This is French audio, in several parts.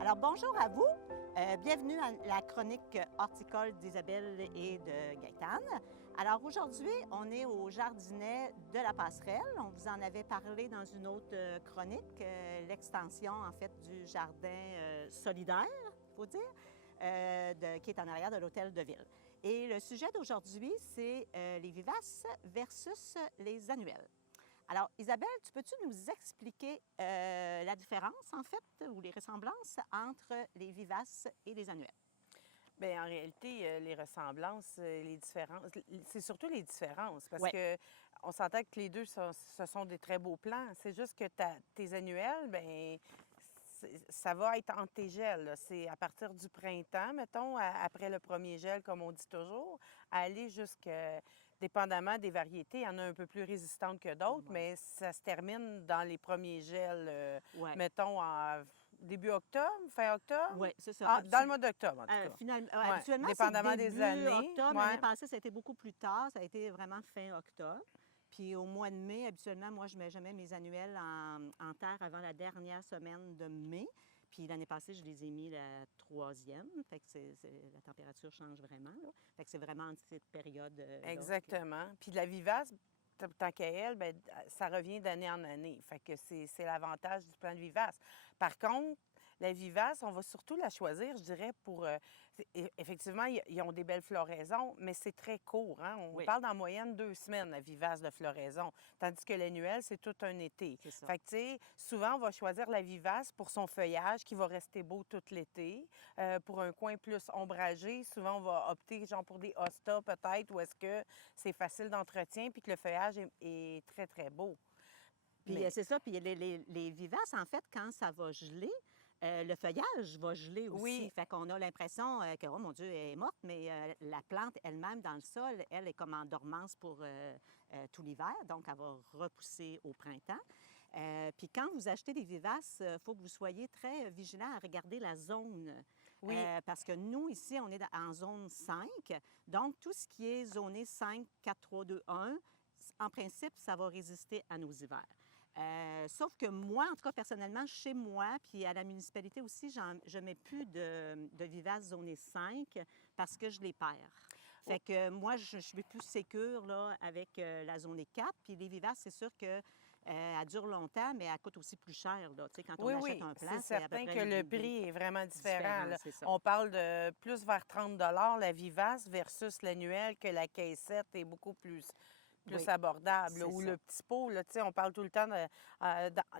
Alors, bonjour à vous. Bienvenue à la chronique horticole d'Isabelle et de Gaëtane. Alors, aujourd'hui, on est au jardinet de la Passerelle. On vous en avait parlé dans une autre chronique, l'extension, en fait, du jardin solidaire, il faut dire, qui est en arrière de l'hôtel de ville. Et le sujet d'aujourd'hui, c'est les vivaces versus les annuelles. Alors, Isabelle, peux-tu nous expliquer la différence, en fait, ou les ressemblances entre les vivaces et les annuelles? Bien, en réalité, les ressemblances, les différences, c'est surtout les différences parce Oui, que on s'entend que les deux, ce sont des très beaux plants. C'est juste que tes annuelles, bien, ça va être entre tes gels, là. C'est à partir du printemps, mettons, après le premier gel, comme on dit toujours, à aller jusqu'à, dépendamment des variétés, il y en a un peu plus résistantes que d'autres, oui, mais ça se termine dans les premiers gels, oui. mettons, en début octobre, fin octobre. Oui, c'est ça. Ah, dans le mois d'octobre, en tout cas. Finalement, Oui, habituellement, c'est dépendamment des début années. octobre. L'année Oui, passée, ça a été beaucoup plus tard. Ça a été vraiment fin octobre. Puis au mois de mai, habituellement, moi, je ne mets jamais mes annuelles en terre avant la dernière semaine de mai. Puis l'année passée, je les ai mis la troisième. Fait que la température change vraiment, là. Fait que c'est vraiment en cette période-là. exactement. Puis la vivace, tant qu'à elle, bien, ça revient d'année en année. Fait que c'est l'avantage du plant de vivace. Par contre, la vivace, on va surtout la choisir, je dirais, pour... effectivement, ils ont des belles floraisons, mais c'est très court, hein? On Oui, parle d'en moyenne 2 semaines, la vivace de floraison, tandis que l'annuel, c'est tout un été. c'est ça. Fait que, tu sais, souvent, on va choisir la vivace pour son feuillage qui va rester beau tout l'été. Pour un coin plus ombragé, souvent, on va opter, genre, pour des hostas, peut-être, où est-ce que c'est facile d'entretien puis que le feuillage est très, très beau. Puis Mais c'est ça. Puis les vivaces, en fait, quand ça va geler, le feuillage va geler aussi. oui, Fait qu'on a l'impression que, oh mon Dieu, elle est morte, mais la plante elle-même dans le sol, elle est comme en dormance pour tout l'hiver. Donc, elle va repousser au printemps. Puis quand vous achetez des vivaces, il faut que vous soyez très vigilant à regarder la zone. oui, Parce que nous, ici, on est en zone 5. Donc, tout ce qui est zoné 5, 4, 3, 2, 1, en principe, ça va résister à nos hivers. Sauf que moi, en tout cas, personnellement, chez moi, puis à la municipalité aussi, je ne mets plus de vivaces zonées 5 parce que je les perds. Fait oh, que moi, je suis plus sécure là, avec la zone 4. Puis les vivaces, c'est sûr que elle dure longtemps, mais elle coûte aussi plus cher. Là. Tu sais, quand on oui, achète oui, un c'est plant, c'est à peu certain près que le prix est vraiment différent, différent, là. c'est ça. On parle de plus vers 30 la vivace versus l'annuel, que la caissette est beaucoup plus Oui, abordable, là. c'est Ou ça. le petit pot, là, tu sais, on parle tout le temps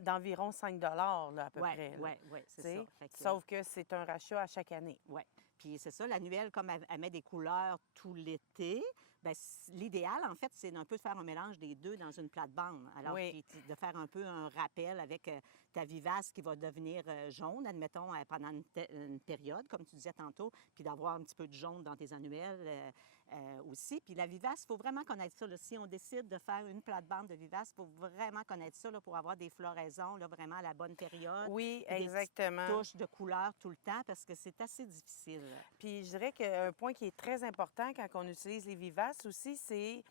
d'environ 5 là, à peu Oui, près, là. oui, oui, Tu c'est ça. sais, Fait que, sauf que c'est un rachat à chaque année. oui. Puis c'est ça, l'annuelle, comme elle met des couleurs tout l'été, bien, l'idéal, en fait, c'est un peu de faire un mélange des deux dans une plate-bande. Alors, Oui, puis de faire un peu un rappel avec ta vivace qui va devenir jaune, admettons, pendant une période, comme tu disais tantôt, puis d'avoir un petit peu de jaune dans tes annuelles aussi. Puis la vivace, il faut vraiment connaître ça, là. Si on décide de faire une plate-bande de vivace, il faut vraiment connaître ça là, pour avoir des floraisons là, vraiment à la bonne période, oui, puis des petites exactement. touches de couleur tout le temps, parce que c'est assez difficile. Puis je dirais qu'un point qui est très important quand on utilise les vivaces aussi, c'est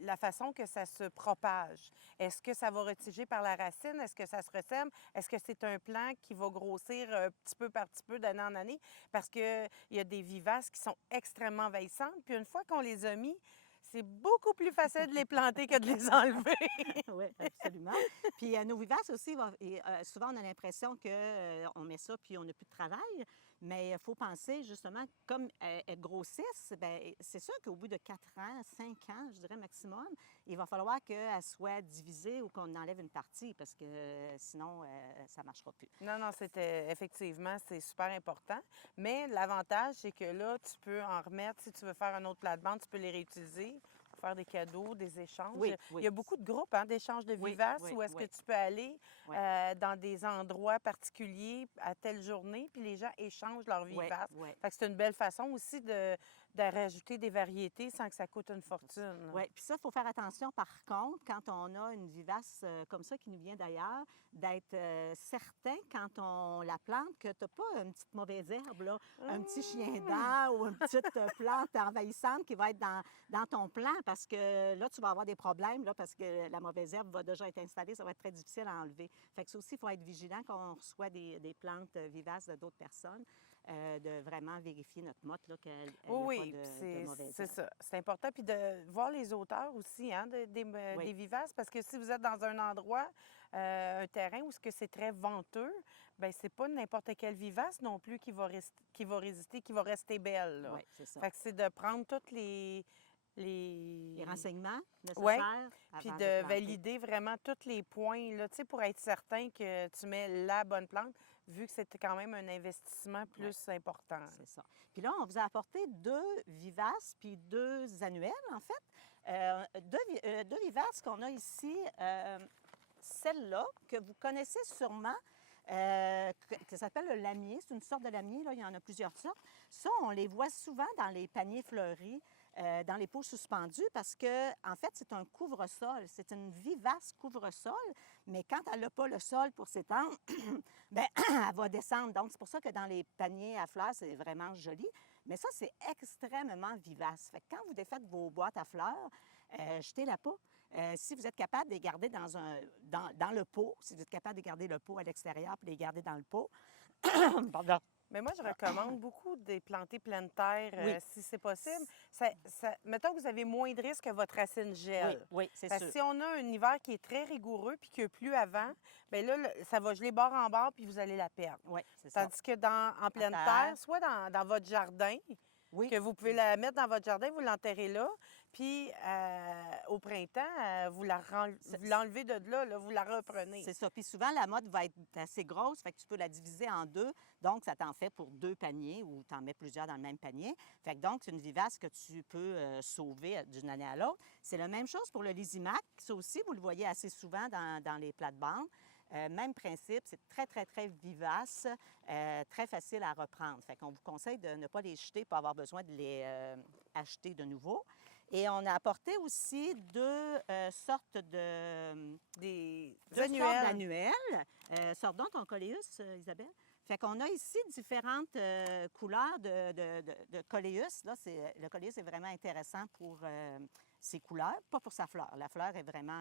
la façon que ça se propage. Est-ce que ça va retiger par la racine? Est-ce que ça se ressème? Est-ce que c'est un plant qui va grossir petit peu par petit peu d'année en année? Parce qu'il y a des vivaces qui sont extrêmement envahissantes. Puis une fois qu'on les a mis, c'est beaucoup plus facile de les planter que de les enlever. Oui, absolument. Puis nos vivaces aussi, souvent on a l'impression qu'on met ça puis on n'a plus de travail, mais il faut penser justement, comme elles grossissent, bien, c'est sûr qu'au bout de 4 ans, 5 ans, je dirais maximum, il va falloir qu'elles soient divisées ou qu'on enlève une partie parce que sinon, ça ne marchera plus. Non, non, c'était effectivement, c'est super important. Mais l'avantage, c'est que là, tu peux en remettre. Si tu veux faire un autre plate-bande, tu peux les réutiliser pour faire des cadeaux, des échanges. Oui, Il oui, y a beaucoup de groupes hein, d'échanges de oui, vivaces oui, où est-ce que oui, tu peux aller oui, dans des endroits particuliers à telle journée, puis les gens échangent leurs oui, vivaces. oui. Fait que c'est une belle façon aussi de rajouter des variétés sans que ça coûte une fortune. Oui, puis ça, il faut faire attention par contre, quand on a une vivace comme ça qui nous vient d'ailleurs, d'être certain quand on la plante que tu n'as pas une petite mauvaise herbe, là, un petit chien dent ou une petite plante envahissante qui va être dans ton plan parce que là, tu vas avoir des problèmes là, parce que la mauvaise herbe va déjà être installée, ça va être très difficile à enlever. Fait que ça aussi, il faut être vigilant quand on reçoit des plantes vivaces de d'autres personnes. De vraiment vérifier notre motte, là, qu'elle n'a Oui, pas puis de mauvaise c'est herbe. ça. C'est important. Puis de voir les auteurs aussi, hein, Oui. des vivaces, parce que si vous êtes dans un endroit, un terrain où c'est très venteux, bien, c'est pas n'importe quelle vivace non plus qui va résister, qui va rester belle, là. Oui, c'est ça. Fait que c'est de prendre toutes Les renseignements ouais, nécessaires puis avant de de planter. valider vraiment tous les points, là, tu sais, pour être certain que tu mets la bonne plante, vu que c'était quand même un investissement Ouais. plus important. C'est ça. Puis là, on vous a apporté 2 vivaces puis 2 annuelles, en fait. 2 vivaces qu'on a ici. Celle-là, que vous connaissez sûrement, qui s'appelle le lamier. C'est une sorte de lamier, là, il y en a plusieurs sortes. Ça, on les voit souvent dans les paniers fleuris, dans les pots suspendus, parce que, en fait, c'est un couvre-sol. C'est une vivace couvre-sol, mais quand elle n'a pas le sol pour s'étendre, bien, elle va descendre. Donc, c'est pour ça que dans les paniers à fleurs, c'est vraiment joli. Mais ça, c'est extrêmement vivace. Fait que quand vous défaites vos boîtes à fleurs, jetez-la pas. Si vous êtes capable de les garder dans le pot, si vous êtes capable de garder le pot à l'extérieur puis de les garder dans le pot, pardon. Mais moi, je recommande beaucoup de les planter pleine terre, Oui. si c'est possible. Mettons que vous avez moins de risques que votre racine Oui, gèle. oui, c'est Parce sûr. que si on a un hiver qui est très rigoureux puis qu'il n'y a plus avant, bien là, ça va geler bord en bord puis vous allez la perdre. Oui, c'est ça. Tandis que en pleine terre. terre, soit dans votre jardin, Oui, que vous pouvez la mettre dans votre jardin, vous l'enterrez là, puis au printemps, vous l'enlevez de là, vous la reprenez. c'est ça. Puis souvent, la motte va être assez grosse, fait que tu peux la diviser en 2. Donc, ça t'en fait pour 2 paniers ou tu en mets plusieurs dans le même panier. Fait que donc, c'est une vivace que tu peux sauver d'une année à l'autre. C'est la même chose pour le lysimac. Ça aussi, vous le voyez assez souvent dans les plates-bandes. Même principe, c'est très, très, très vivace, très facile à reprendre. Fait qu'on vous conseille de ne pas les jeter pour avoir besoin de les acheter de nouveau. Et on a apporté aussi 2 sortes Des 2 sortes annuelles. d'annuelles. Sors donc ton coléus, Isabelle. Fait qu'on a ici différentes couleurs de coléus. Là, le coléus est vraiment intéressant pour ses couleurs, pas pour sa fleur. La fleur est vraiment...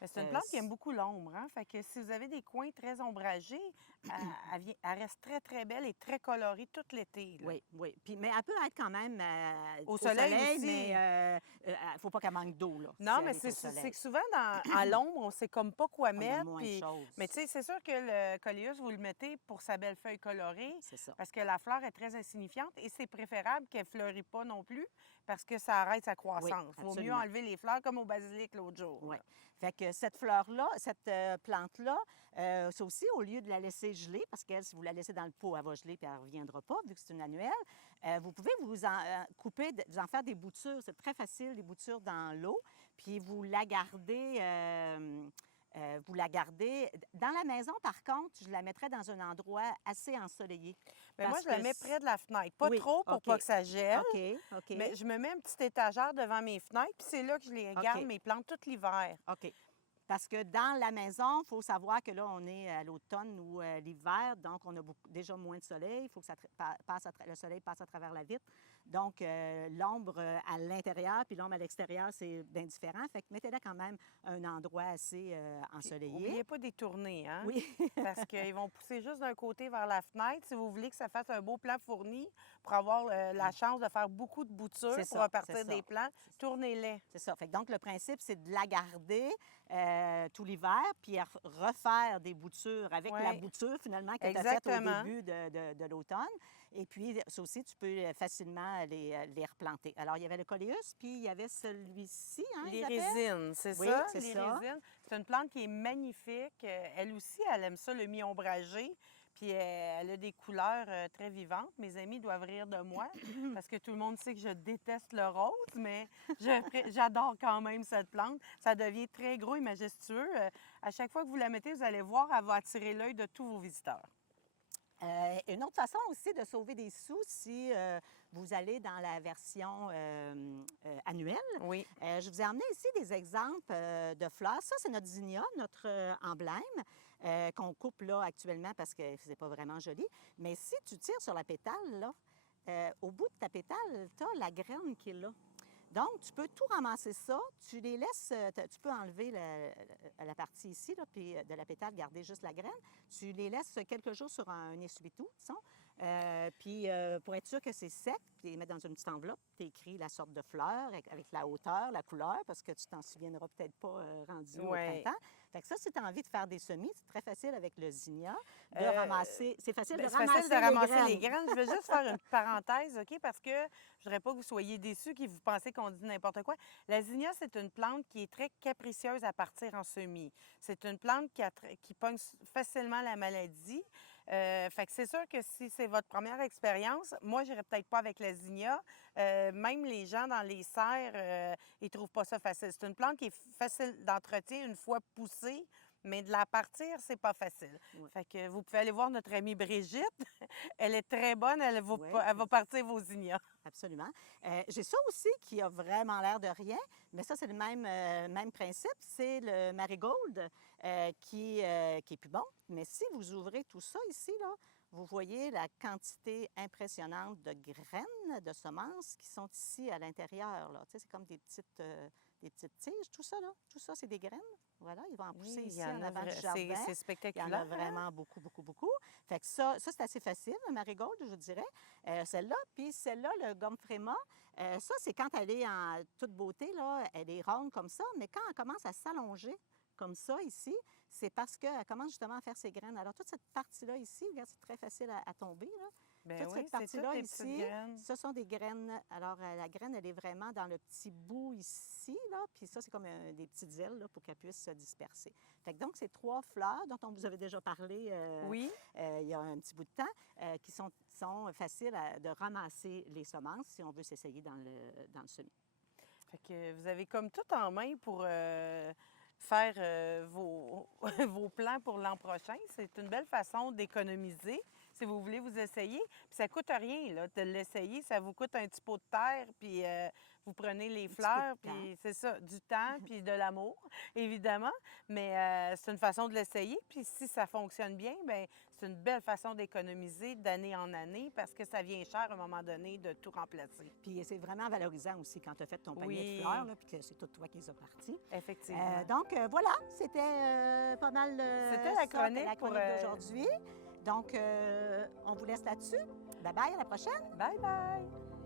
Mais c'est une plante qui aime beaucoup l'ombre, hein? Fait que si vous avez des coins très ombragés, elle reste très, très belle et très colorée tout l'été, là. Oui, oui. Puis, mais elle peut être quand même Au soleil aussi. mais il ne faut pas qu'elle manque d'eau, là. Non, si elle mais est au c'est soleil. que souvent, à l'ombre, on sait comme pas quoi On a mettre. moins de Puis... choses. Mais tu sais, c'est sûr que le coléus, vous le mettez pour sa belle feuille colorée, C'est ça. parce que la fleur est très insignifiante et c'est préférable qu'elle ne fleurit pas non plus, parce que ça arrête sa croissance. Il vaut mieux absolument. enlever les fleurs comme au basilic l'autre jour. Oui. là. Fait que cette fleur-là, cette plante-là, c'est aussi au lieu de la laisser geler, parce qu'elle, si vous la laissez dans le pot, elle va geler puis elle ne reviendra pas, vu que c'est une annuelle, vous pouvez vous en couper, vous en faire des boutures. C'est très facile, des boutures dans l'eau. Puis vous la gardez. Vous la gardez. Dans la maison, par contre, je la mettrais dans un endroit assez ensoleillé. Mais moi, Parce je la que mets près de la fenêtre. Pas Oui, trop pour OK. pas que ça gèle. OK, OK. Mais je me mets une petite étagère devant mes fenêtres, puis c'est là que je les garde, OK. mes plantes, tout l'hiver. OK. Parce que dans la maison, il faut savoir que là, on est à l'automne ou l'hiver, donc on a déjà moins de soleil. Il faut que le soleil passe à travers la vitre. Donc, l'ombre à l'intérieur puis l'ombre à l'extérieur, c'est bien différent. Fait que mettez-la quand même à un endroit assez ensoleillé. N'oubliez pas détourner, hein? Oui. Parce qu'ils vont pousser juste d'un côté vers la fenêtre. Si vous voulez que ça fasse un beau plant fourni, pour avoir la chance de faire beaucoup de boutures C'est pour ça, repartir c'est des ça. plants, tournez-les. C'est ça. Fait que donc, le principe, c'est de la garder tout l'hiver, puis refaire des boutures avec la Ouais. bouture, finalement, que tu as faite au Exactement. début de l'automne. Et puis, ça aussi, tu peux facilement les replanter. Alors, il y avait le coléus, puis il y avait celui-ci, hein, Les Isabelle? résines, c'est Oui, ça? c'est Les ça. résines. C'est une plante qui est magnifique. Elle aussi, elle aime ça, le mi-ombragé. Puis elle a des couleurs très vivantes. Mes amis doivent rire de moi parce que tout le monde sait que je déteste le rose, mais j'adore quand même cette plante. Ça devient très gros et majestueux. À chaque fois que vous la mettez, vous allez voir, elle va attirer l'œil de tous vos visiteurs. Une autre façon aussi de sauver des sous, si vous allez dans la version annuelle. Oui. Je vous ai emmené ici des exemples de fleurs. Ça, c'est notre zinnia, notre emblème, qu'on coupe là actuellement parce que c'est pas vraiment joli. Mais si tu tires sur la pétale, là, au bout de ta pétale, tu as la graine qui est là. Donc, tu peux tout ramasser ça, tu les laisses, tu peux enlever la partie ici, là, puis de la pétale, garder juste la graine. Tu les laisses quelques jours sur un essuie-tout, disons. Puis pour être sûr que c'est sec, puis les mettre dans une petite enveloppe, tu écris la sorte de fleur avec la hauteur, la couleur, parce que tu t'en souviendras peut-être pas rendu au printemps. Fait que ça, si tu as envie de faire des semis, c'est très facile avec le zinnia de ramasser. C'est facile de ramasser les graines. Je veux juste faire une parenthèse, OK? Parce que je ne voudrais pas que vous soyez déçus, que vous pensez qu'on dit n'importe quoi. La zinnia, c'est une plante qui est très capricieuse à partir en semis. C'est une plante qui pogne facilement la maladie. Fait que c'est sûr que si c'est votre première expérience, moi, j'irais peut-être pas avec la zinnia. Même les gens dans les serres, ils trouvent pas ça facile. C'est une plante qui est facile d'entretien une fois poussée, mais de la partir, c'est pas facile. Ouais. Fait que vous pouvez aller voir notre amie Brigitte. Elle est très bonne, elle va partir vos zinnias. Absolument. J'ai ça aussi qui a vraiment l'air de rien, mais ça, c'est le même principe. C'est le marigold qui est plus bon. Mais si vous ouvrez tout ça ici, là, vous voyez la quantité impressionnante de graines, de semences qui sont ici à l'intérieur. Tu sais, c'est comme des petites tiges, tout ça, là. Tout ça, c'est des graines. Voilà, ils vont en pousser ici en avant du jardin. C'est Il y spectaculaire. en a vraiment beaucoup, beaucoup, beaucoup. Fait que ça c'est assez facile, le marigold, je vous dirais. Celle-là, puis celle-là, le gomphrema, ça, c'est quand elle est en toute beauté, là, elle est ronde comme ça, mais quand elle commence à s'allonger, comme ça ici, c'est parce qu'elle commence justement à faire ses graines. Alors, toute cette partie-là ici, regarde, c'est très facile à tomber, là. Bien Toute oui, cette partie-là ici, graines. ce sont des graines. Alors, la graine, elle est vraiment dans le petit bout ici, là. Puis ça, c'est comme des petites ailes là, pour qu'elle puisse se disperser. Fait que donc, ces 3 fleurs dont on vous avait déjà parlé Oui. il y a un petit bout de temps, qui sont faciles de ramasser les semences si on veut s'essayer dans le semis. Fait que vous avez comme tout en main pour faire vos plans pour l'an prochain. C'est une belle façon d'économiser si vous voulez vous essayer. Puis ça coûte rien là, de l'essayer. Ça vous coûte un petit pot de terre, puis vous prenez les fleurs, puis c'est ça, du temps, puis de l'amour, évidemment. Mais c'est une façon de l'essayer. Puis si ça fonctionne bien, bien, c'est une belle façon d'économiser d'année en année parce que ça vient cher à un moment donné de tout remplacer. Puis c'est vraiment valorisant aussi quand tu as fait ton panier de fleurs, là, puis que c'est tout toi qui les as partis. Effectivement. Donc voilà, c'était pas mal c'était la chronique d'aujourd'hui. Donc on vous laisse là-dessus. Bye bye, à la prochaine. Bye bye!